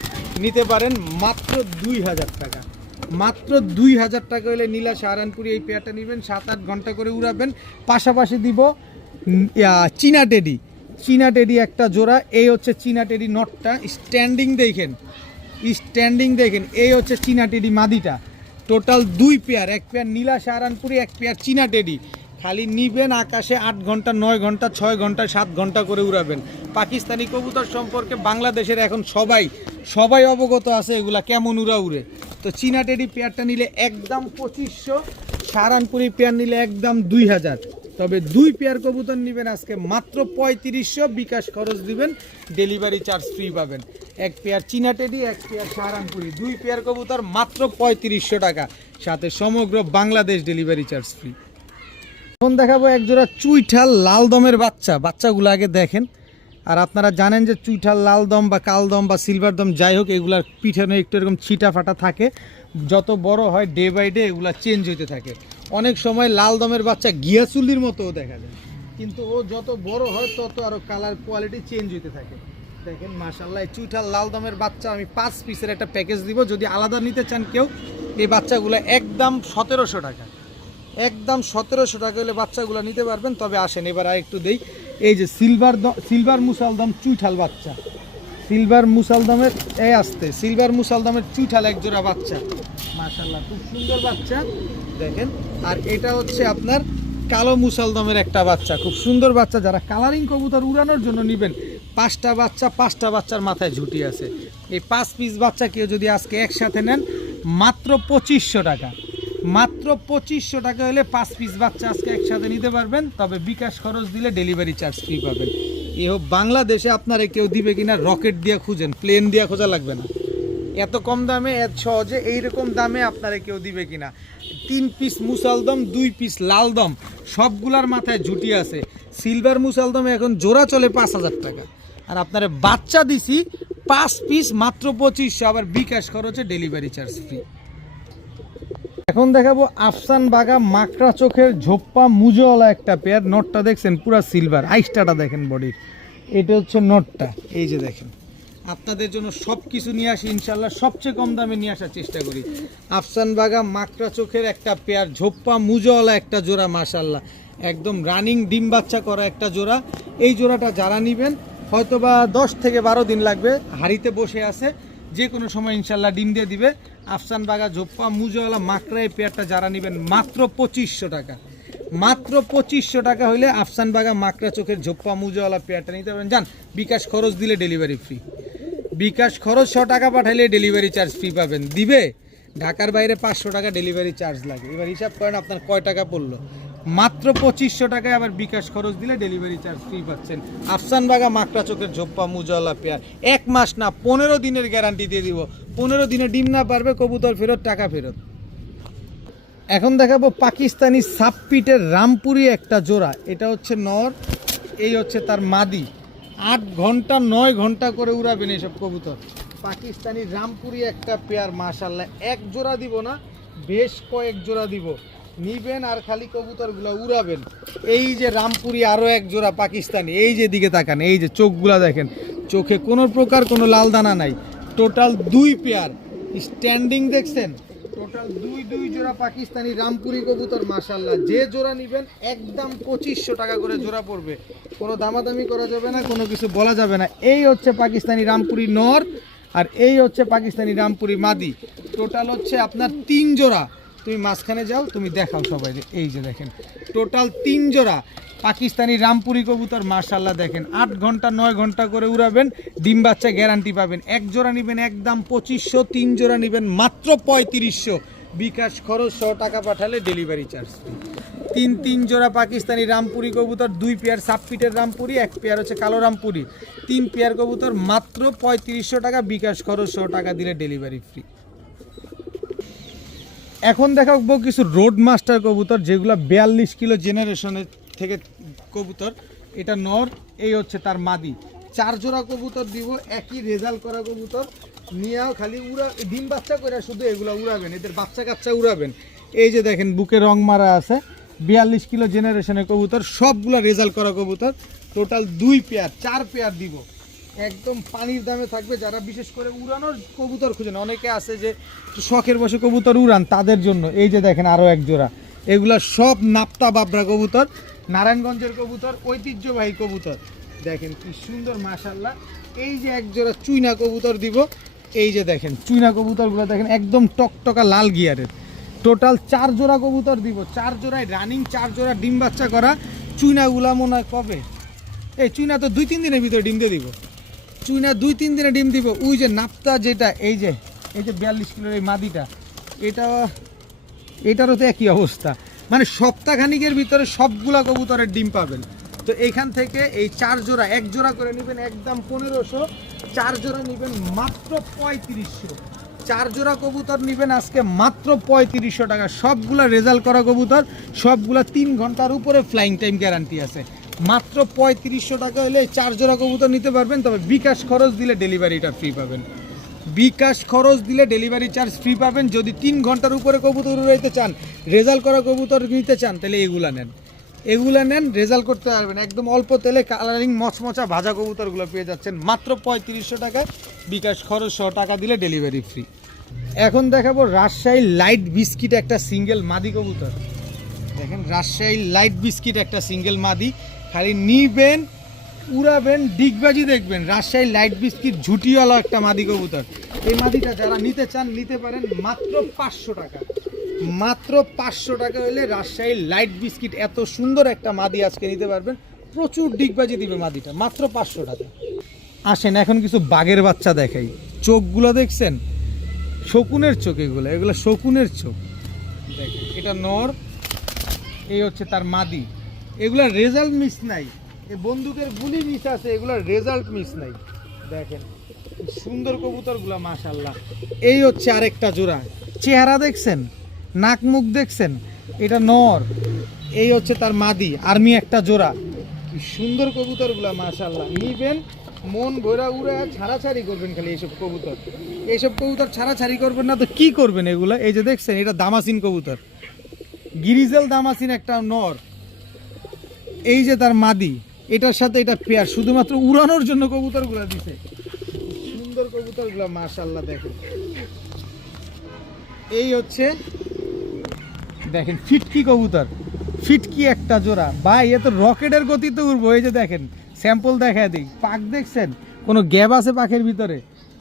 নিতে পারেন মাত্র 2000 টাকা। মাত্র 2000 টাকা হলে নীলা সাহারানপুরি এই পেয়ারটা নেবেন, 7-8 ঘন্টা করে উড়াবেন। পাশাপাশি দিব চীনা টেডি, চীনা টেডি একটা জোড়া। এই হচ্ছে চীনা টেডি নটটা, স্ট্যান্ডিং দেখেন, স্ট্যান্ডিং দেখেন। এই হচ্ছে চীনা টেডি মাদিটা। টোটাল 2 পেয়ার, 1 পেয়ার নীলা সাহারানপুরি, 1 পেয়ার চীনা টেডি। খালি নিবেন, আকাশে 8 ঘন্টা 9 ঘন্টা 6 ঘন্টা 7 ঘন্টা করে উড়াবেন। পাকিস্তানি কবুতর সম্পর্কে বাংলাদেশের এখন সবাই অবগত আছে এগুলা কেমন উড়ে। তো চীনা টেডি পেয়ারটা নিলে একদম 2500, সাহারানপুরি পেয়ার নিলে একদম 2000। তবে 2 পেয়ার কবুতর নেবেন আজকে মাত্র 3500, বিকাশ খরচ দিবেন, ডেলিভারি চার্জ ফ্রি পাবেন। 1 পেয়ার চীনা টেডি, 1 পেয়ার সাহারানপুরি, 2 পেয়ার কবুতর মাত্র 3500 টাকা, সাথে সমগ্র বাংলাদেশ ডেলিভারি চার্জ ফ্রি। এখন দেখাবো এক জোড়া চুইঠাল লাল দমের বাচ্চাগুলো আগে দেখেন। আর আপনারা জানেন যে চুইঠাল লাল দম বা কাল দম বা সিলভার দম যাই হোক, এগুলার পিছনে একটু এরকম ছিটা ফাটা থাকে। যত বড় হয় ডে বাই ডে এগুলা চেঞ্জ হতে থাকে। অনেক সময় লাল দমের বাচ্চা গিয়াচুল্লির মতোও দেখা যায়, কিন্তু ও যত বড় হয় তত আরও কালার কোয়ালিটি চেঞ্জ হতে থাকে। দেখেন মাশাআল্লাহ, এই চুইঠাল লাল দমের বাচ্চা আমি 5 পিসের একটা প্যাকেজ দিব। যদি আলাদা নিতে চান কেউ, এই বাচ্চাগুলো একদম 1700 টাকা, একদম 1700 টাকা হলে বাচ্চাগুলো নিতে পারবেন। তবে আসেন এবার আর একটু দেই, এই যে সিলভার মুসালদম চুইঠাল বাচ্চা, সিলভার মুসালদমের সিলভার মুসালদমের চুইঠাল এক জোড়া বাচ্চা, মাশাআল্লাহ খুব সুন্দর বাচ্চা দেখেন। আর এটা হচ্ছে আপনার কালো মুসালদমের একটা বাচ্চা, খুব সুন্দর বাচ্চা। যারা কালারিং কবুতর উড়ানোর জন্য নেবেন, 5টা বাচ্চার মাথায় ঝুটি আছে। এই 5 পিস বাচ্চা কেউ যদি আজকে একসাথে নেন মাত্র 2500 টাকা, মাত্র 2500 টাকা হলে 5 পিস বাচ্চা আজকে একসাথে নিতে পারবেন। তবে বিকাশ খরচ দিলে ডেলিভারি চার্জ ফ্রি পাবেন। বাংলাদেশে আপনারা কেউ দিবে কিনা রকেট দিয়ে খুঁজেন, প্লেন দিয়ে খোঁজা লাগবে না। এত কম দামে এত সহজে এইরকম দামে আপনারা কেউ দিবে কিনা। 3 পিস মুসালদম, 2 পিস লালদম, সবগুলার মাথায় ঝুটি আছে। সিলভার মুসালদমে এখন জোড়া চলে 5000 টাকা, আর আপনারা বাচ্চা দিছি 5 পিস মাত্র 2500, আবার বিকাশ খরচে ডেলিভারি চার্জ ফ্রি। এখন দেখাবো আফসান বাগা মাকড়া চোখের ঝোপ্পা মুজোওয়ালা একটা পেয়ার। নটটা দেখছেন পুরা সিলভার, আইসটাটা দেখেন বডির। এটা হচ্ছে নটটা, এই যে দেখেন। আপনাদের জন্য সব কিছু নিয়ে আসি ইনশাল্লাহ, সবচেয়ে কম দামে নিয়ে আসার চেষ্টা করি। আফসান বাগা মাকড়া চোখের একটা পেয়ার, ঝোপ্পা মুজোওয়ালা একটা জোড়া, মাশাল্লাহ একদম রানিং ডিম বাচ্চা করা একটা জোড়া। এই জোড়াটা যারা নেবেন হয়তোবা 10 থেকে 12 দিন লাগবে, হাড়িতে বসে আছে, যে কোনো সময় ইনশাল্লাহ ডিম দিয়ে দিবে। আফসান বাগা ঝোপ্পা মুজোওয়ালা মাকড়া এই পেয়ারটা যারা নেবেন মাত্র 2500 টাকা, মাত্র 2500 টাকা হইলে আফসান বাগা মাকড়া চোখের ঝোপ্পা মুজোওয়ালা পেয়ারটা নিতে পারেন। যান, বিকাশ খরচ দিলে ডেলিভারি ফ্রি, বিকাশ খরচ 100 টাকা পাঠাইলে ডেলিভারি চার্জ ফ্রি পাবেন। দিবে ঢাকার বাইরে 500 টাকা ডেলিভারি চার্জ লাগে। এবার হিসাব করেন আপনার কয় টাকা পড়লো। মাত্র 2500 টাকায় আবার বিকাশ খরচ দিলে ডেলিভারি চার্জ ফ্রি পাচ্ছেন। আফসান বাগা মাকড়া চোখের ঝোপ্পা মুজোওয়ালা পেয়ার 1 মাস না 15 দিনের গ্যারান্টি দিয়ে দিব। 15 দিনে ডিম না পারবে কবুতর ফেরত, টাকা ফেরত। এখন দেখাবো পাকিস্তানি সাপপিটের রামপুরি একটা জোড়া। এটা হচ্ছে নর, এই হচ্ছে তার মাদি। 8 ঘন্টা 9 ঘন্টা করে উড়াবেন এইসব কবুতর। পাকিস্তানি রামপুরি একটা পেয়ার, মাশাল্লাহ। এক জোড়া দিব না, বেশ কয়েক জোড়া দিব, নিবেন আর খালি কবুতরগুলো উড়াবেন। এই যে রামপুরি আরও এক জোড়া পাকিস্তানি, এই যে দিকে তাকান, এই যে চোখগুলা দেখেন, চোখে কোনো প্রকার কোনো লাল দানা নাই। টোটাল 2 পেয়ার স্ট্যান্ডিং দেখছেন, টোটাল দুই জোড়া পাকিস্তানি রামপুরি কবুতর, মাশাল্লাহ। যে জোড়া নেবেন একদম 2500 টাকা করে জোড়া পড়বে, কোনো দামাদামি করা যাবে না, কোনো কিছু বলা যাবে না। এই হচ্ছে পাকিস্তানি রামপুরি নর, আর এই হচ্ছে পাকিস্তানি রামপুরি মাদি। টোটাল হচ্ছে আপনার 3 জোড়া। তুমি মাঝখানে যাও, তুমি দেখাও সবাই, এই যে দেখেন টোটাল 3 জোড়া পাকিস্তানি রামপুরি কবুতর, মাশাল্লাহ। দেখেন 8 ঘন্টা 9 ঘন্টা করে উড়াবেন, ডিম বাচ্চা গ্যারান্টি পাবেন। এক জোড়া নেবেন একদম 2500, 3 জোড়া নেবেন মাত্র 3500। বিকাশ খরচ 100 টাকা পাঠালে ডেলিভারি চার্জ ফ্রি। 3 জোড়া পাকিস্তানি রামপুরি কবুতর, 2 পেয়ার সাপপিটের রামপুরি, 1 পেয়ার হচ্ছে কালো রামপুরি, 3 পেয়ার কবুতর মাত্র 3500 টাকা। বিকাশ খরচ 100 টাকা দিলে ডেলিভারি ফ্রি। এখন দেখাবো কিছু রোড মাস্টার কবুতর, যেগুলো 42 কিলো জেনারেশনের থেকে কবুতর। এটা নর, এই হচ্ছে তার মাদি। 4 জোড়া কবুতর দিব, একই রেজাল্ট করা কবুতর নিয়েও খালি ডিম বাচ্চা করে শুধু এগুলো উড়াবেন, এদের বাচ্চা কাচ্চা উড়াবেন। এই যে দেখেন বুকে রং মারা আছে, 42 কিলো জেনারেশনের কবুতর, সবগুলা রেজাল্ট করা কবুতর। টোটাল 2 পেয়ার, 4 পেয়ার দিব, একদম পানির দামে থাকবে। যারা বিশেষ করে উড়ানোর কবুতর খুঁজেন, অনেকে আছে যে শখের বসে কবুতর উড়ান, তাদের জন্য এই যে দেখেন আরও এক জোড়া। এগুলা সব নাপ্তা বাবরা কবুতর, নারায়ণগঞ্জের কবুতর, ঐতিহ্যবাহী কবুতর। দেখেন কি সুন্দর, মাশাল্লাহ। এই যে এক জোড়া চুইনা কবুতর দিব, এই যে দেখেন চুইনা কবুতরগুলো দেখেন একদম টকটকা লাল গিয়ারের। টোটাল 4 জোড়া কবুতর দিব, 4 জোড়ায় রানিং, 4 জোড়া ডিম বাচ্চা করা। চুইনাগুলা মনে হয় কবে, এই চুইনা তো 2-3 দিনের ভিতরে ডিম দিয়ে দিব। চুইনা 2-3 দিনে ডিম দিব। ওই যে নাপ্তা যেটা, এই যে 42 কিলোর এই মাদিটা, এটারও তো একই অবস্থা। মানে সপ্তাহখানিকের ভিতরে সবগুলা কবুতরের ডিম পাবেন। তো এইখান থেকে এই 4 জোড়া, 1 জোড়া করে নেবেন একদম 1500, 4 জোড়া নেবেন মাত্র 3500। 4 জোড়া কবুতর নেবেন আজকে মাত্র 3500 টাকা। সবগুলা রেজাল্ট করা কবুতর, সবগুলা 3 ঘন্টার উপরে ফ্লাইং টাইম গ্যারান্টি আছে। মাত্র 3500 টাকা হলে 4 জোড়া কবুতর নিতে পারবেন। তবে বিকাশ খরচ দিলে ডেলিভারিটা ফ্রি পাবেন। বিকাশ খরচ দিলে ডেলিভারি চার্জ ফ্রি পাবেন। যদি 3 ঘন্টার উপরে কবুতর উড়াইতে চান, রেজাল্ট করা কবুতর নিতে চান, তাহলে এগুলা নেন, এগুলা নেন, রেজাল্ট করতে পারবেন। একদম অল্প তেলে কালারিং মচমচা ভাজা কবুতরগুলো পেয়ে যাচ্ছেন মাত্র 3500 টাকায়। বিকাশ খরচ 100 টাকা দিলে ডেলিভারি ফ্রি। এখন দেখাবো রাজশাহী লাইট বিস্কিট একটা সিঙ্গেল মাদি কবুতর। দেখেন রাজশাহী লাইট বিস্কিট একটা সিঙ্গেল মাদি, খালি নিবেন উড়াবেন, ডিগবাজি দেখবেন। রাজশাহী লাইট বিস্কিট ঝুটিওয়ালা একটা মাদি কবুতর। এই মাদিটা যারা নিতে চান নিতে পারেন মাত্র 500 টাকা। মাত্র 500 টাকা হলে রাজশাহী লাইট বিস্কিট এত সুন্দর একটা মাদি আজকে নিতে পারবেন। প্রচুর ডিগবাজি দিবে মাদিটা, মাত্র 500 টাকা। আসেন এখন কিছু বাঘের বাচ্চা দেখাই। চোখগুলো দেখছেন, শকুনের চোখ, এগুলো শকুনের চোখ। দেখেন এটা নর, এই হচ্ছে তার মাদি। এগুলার রেজাল্ট মিস নাই, এই বন্দুকের গুলি মিস আছে, এগুলার রেজাল্ট মিস নাই। দেখেন সুন্দর কবুতরগুলা, মাশাল্লাহ। এই হচ্ছে আরেকটা জোড়া, চেহারা দেখছেন, নাক মুখ দেখছেন, এটা নর, এই হচ্ছে তার মাদি। আর্মি একটা জোড়া, কি সুন্দর কবুতরগুলা, মাশাল্লাহ। নিবেন মন ভরা উড়া ছাড়াছাড়ি করবেন খালি। এইসব কবুতর ছাড়াছাড়ি করবেন না তো কি করবেন এগুলা? এই যে দেখছেন এটা দামাসিন কবুতর, গিরিজেল দামাসিন একটা নর, এই যে তার মাদি, এটার সাথে এটা পেয়ার, শুধুমাত্র উড়ানোর জন্য কবুতরগুলো দিছে। সুন্দর কবুতরগুলো, মাশাআল্লাহ। দেখেন এই হচ্ছে, দেখেন ফিটকি কবুতর, ফিটকি একটা জোড়া। ভাই এ তো রকেটের গতিতে উড়বো। এই যে দেখেন স্যাম্পল দেখায় দিই, পাক দেখছেন, কোনো গ্যাপ আছে পাখের ভিতরে?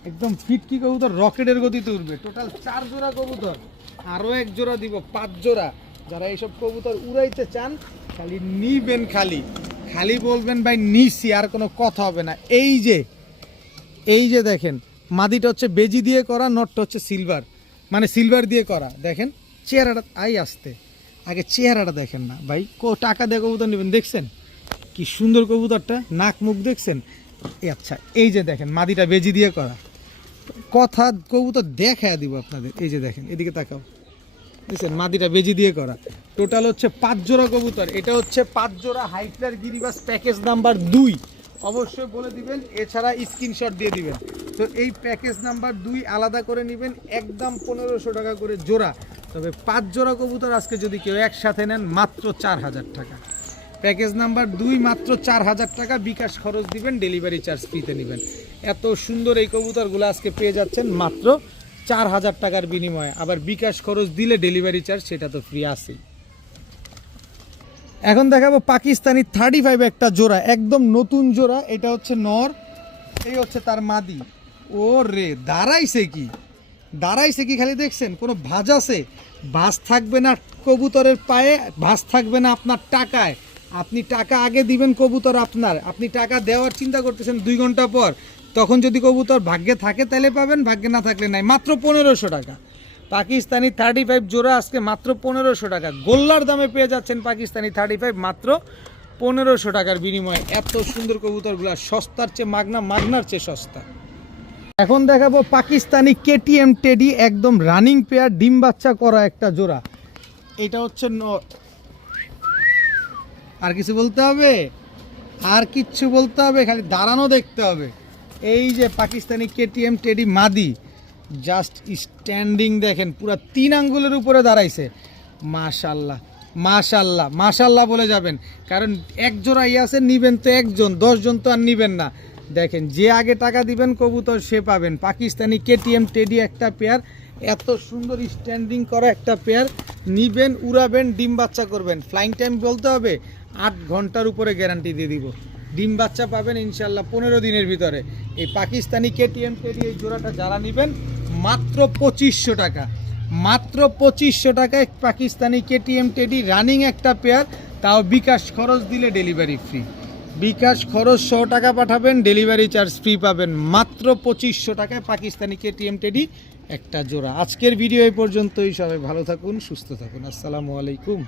একদম ফিটকি কবুতর রকেটের গতিতে উড়বে। টোটাল 4 জোড়া কবুতর, আরও 1 জোড়া দিব, 5 জোড়া। যারা এইসব কবুতর উড়াইতে চান খালি নিবেন, খালি বলবেন ভাই নিছি, আর কোনো কথা হবে না। এই যে দেখেন মাদিটা হচ্ছে বেজি দিয়ে করা, নটটা হচ্ছে সিলভার, মানে সিলভার দিয়ে করা। দেখেন চেহারাটা, আসতে আগে চেহারাটা দেখেন না ভাই, টাকা দিয়ে কবুতর নেবেন। দেখছেন কি সুন্দর কবুতরটা, নাক মুখ দেখছেন। আচ্ছা এই যে দেখেন মাদিটা বেজি দিয়ে করা, কথা কবুতর দেখায় দিব আপনাদের। এই যে দেখেন, এদিকে তাকাও, বুঝছেন, মাদিটা বেজি দিয়ে করা। টোটাল হচ্ছে 5 জোড়া কবুতর। এটা হচ্ছে 5 জোড়া হাইফ্লার গিরিবাস প্যাকেজ নাম্বার 2। অবশ্যই বলে দিবেন, এছাড়া স্ক্রিনশট দিয়ে দিবেন। তো এই প্যাকেজ নাম্বার 2 আলাদা করে নেবেন, একদম 1500 টাকা করে জোড়া। তবে 5 জোড়া কবুতর আজকে যদি কেউ একসাথে নেন মাত্র 4000 টাকা। প্যাকেজ নাম্বার 2 মাত্র 4000 টাকা, বিকাশ খরচ দিবেন, ডেলিভারি চার্জ ফ্রিতে নেবেন। এত সুন্দর এই কবুতরগুলো আজকে পেয়ে যাচ্ছেন মাত্র 4000 টাকার বিনিময়ে। আবার বিকাশ খরচ দিলে ডেলিভারি চার্জ সেটা তো ফ্রি আছেই। এখন দেখাবো পাকিস্তানি 35 একটা জোড়া, একদম নতুন জোড়া। এটা হচ্ছে নর, এই হচ্ছে তার মাদি। ও রে, দাঁড়াইছে কি খালি দেখছেন? কোনো ভাঁজ আছে? ভাঁজ থাকবে না কবুতরের পায়ে, ভাঁজ থাকবে না আপনার টাকায়। আপনি টাকা আগে দিবেন, কবুতর আপনার। আপনি টাকা দেওয়ার চিন্তা করতেছেন 2 ঘন্টা পর, তখন যদি কবুতর ভাগ্যে থাকে তাহলে পাবেন, ভাগ্যে না থাকলে নাই। মাত্র 1500 টাকা পাকিস্তানি 35 জোড়া আজকে মাত্র 1500 টাকা। গোল্লার দামে পেয়ে যাচ্ছেন পাকিস্তানি 35 মাত্র 1500 টাকার বিনিময়ে। এত সুন্দর কবুতরগুলো সস্তার চেয়ে মাগনা, মাগনার চেয়ে সস্তা। এখন দেখাবো পাকিস্তানি কেটিএম টেডি, একদম রানিং পেয়ার, ডিম বাচ্চা করা একটা জোড়া। এটা হচ্ছে আর কিছু বলতে হবে? আর কিচ্ছু বলতে হবে, খালি দাঁড়ানো দেখতে হবে। এই যে পাকিস্তানি কেটিএম টেডি মাদি, জাস্ট স্ট্যান্ডিং দেখেন, পুরো 3 আঙ্গুলের উপরে দাঁড়াইছে। মাশাল্লাহ মাশাল্লাহ মাশাল্লাহ বলে যাবেন, কারণ এক জোড়াই আছে, নিবেন তো একজন, 10 জন তো আর নিবেন না। দেখেন, যে আগে টাকা দিবেন কবুতর সে পাবেন। পাকিস্তানি কেটিএম টেডি একটা পেয়ার, এত সুন্দর স্ট্যান্ডিং করা একটা পেয়ার, নিবেন, উড়াবেন, ডিম বাচ্চা করবেন। ফ্লাইং টাইম বলতে হবে 8 ঘন্টার উপরে গ্যারান্টি দিয়ে দিব। ডিম বাচ্চা পাবেন ইনশাল্লাহ 15 দিনের ভিতরে। এই পাকিস্তানি কেটিএম টেডি এই জোড়াটা যারা নেবেন মাত্র 2500 টাকা, মাত্র 2500 টাকায় পাকিস্তানি কেটিএম টেডি রানিং একটা পেয়ার, তাও বিকাশ খরচ দিলে ডেলিভারি ফ্রি। বিকাশ খরচ 100 টাকা পাঠাবেন, ডেলিভারি চার্জ ফ্রি পাবেন। মাত্র 2500 টাকায় পাকিস্তানি কেটিএম টেডি একটা জোড়া। আজকের ভিডিও এই পর্যন্তই। সবাই ভালো থাকুন, সুস্থ থাকুন। আসসালামু আলাইকুম।